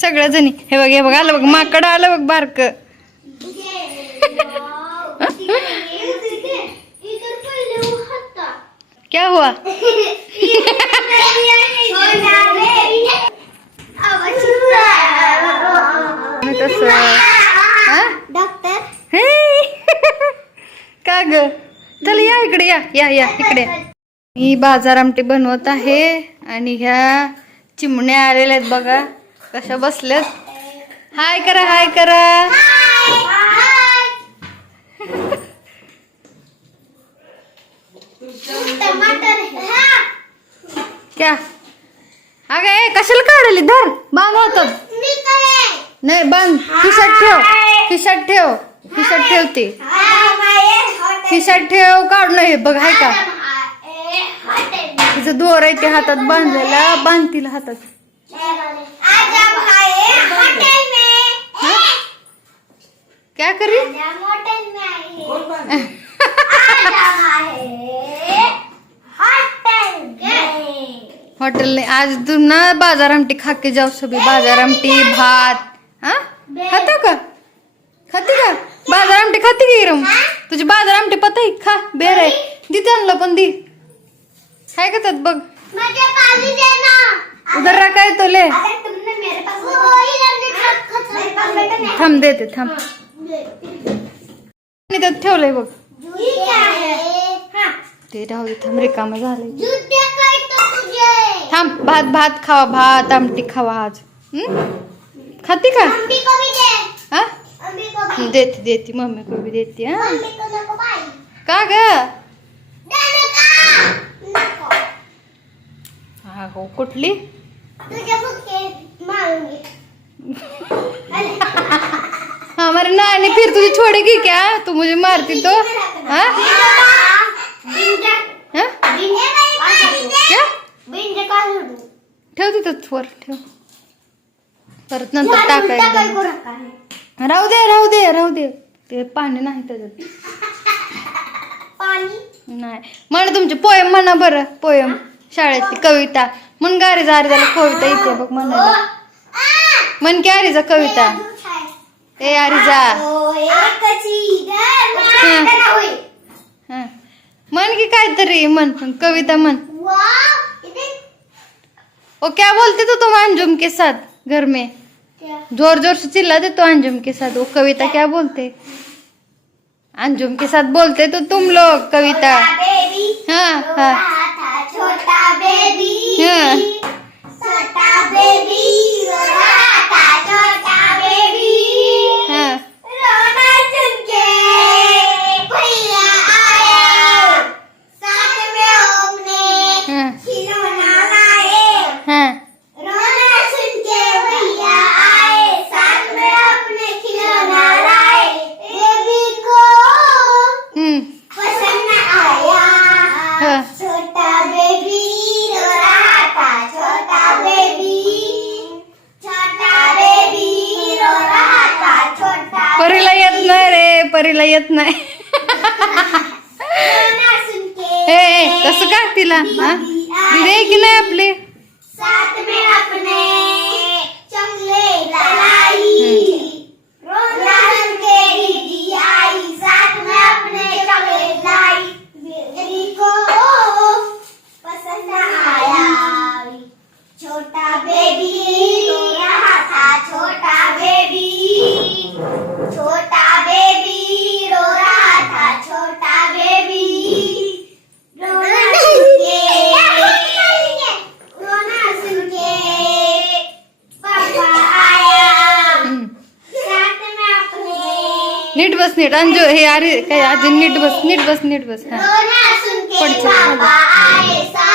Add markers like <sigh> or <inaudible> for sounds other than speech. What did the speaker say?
सगळ्याजणी. हे बघ हे बघ आलं बघ माकड आलं बघ बारक. क्या हुआ? तसं डॉक्टर का ग? चल या इकडे या या या इकडे. मी बाजार आमटी बनवत आहे आणि ह्या चिमण्या आलेल्या आहेत बघा. कशा बसल्यात. हाय करा हाय करा. क्या? अगं ए कशाला काढली धर बांध होतात नाही बांध. खिशात ठेव. खिशात ठेव. खिशात ठेवते खिशात ठेव काढू हे बघ हाय का? तिचं दोर आहे ते हातात बांधलेला. बांधतील हातात. क्या करी हॉटेल ने आज तू ना बाज़ार आमटी खा के जाओ सभी। बाज़ार आमटी भात हा? खाता का? खाते का? बाज़ार आमटी खाते की रम? तुझी बाज़ार आमटी पता आहे खा बेर आहे दी त्यांना पण दी। काय का त्यात? बघ। उधर रखा है तो ले। थांब देते थांब। आणि त्यात ठेवलंय बघ. ते राहू दे थांब रिकामं झालंय. थांब भात भात खावा भात आमटी खावा आज? खाते का? हा? हं, देते देते मम्मी को भी देते हा? का ग? हा हो कुठली? हमारे नानी फिर तुझे छोड़ेगी क्या? तू मुझे मारती तो हाँ? क्या? ठेव तिथं वर ठेव. परत नंतर टाकायचं. राहू दे राहू दे राहू दे. ते पाणी नाही त्याच्यात. नाही. म्हण तुमचे पोयम म्हणा बरं पोयम. शाळेतली कविता. म्हण गारी जारी त्याला कविता येते बघ म्हणायला. म्हण की अरेचा कविता. ए आरीजा म्हण की काहीतरी म्हण कविता म्हण ओ क्या बोलते तो तुम अंजुम के साथ घर में ज़ोर ज़ोर से चिल्लाते तो अंजुम के साथ वो कविता क्या बोलते अंजुम के साथ बोलते तो तुम लोग कविता हाँ हाँ परीला येत नाही. <laughs> ए, कसं का तिला हा? दिदी आहे की नाही आपली? नीट बस नीट. अंजू हे अरे काय अजून नीट बस नीट बस नीट बस. हा. पडचं.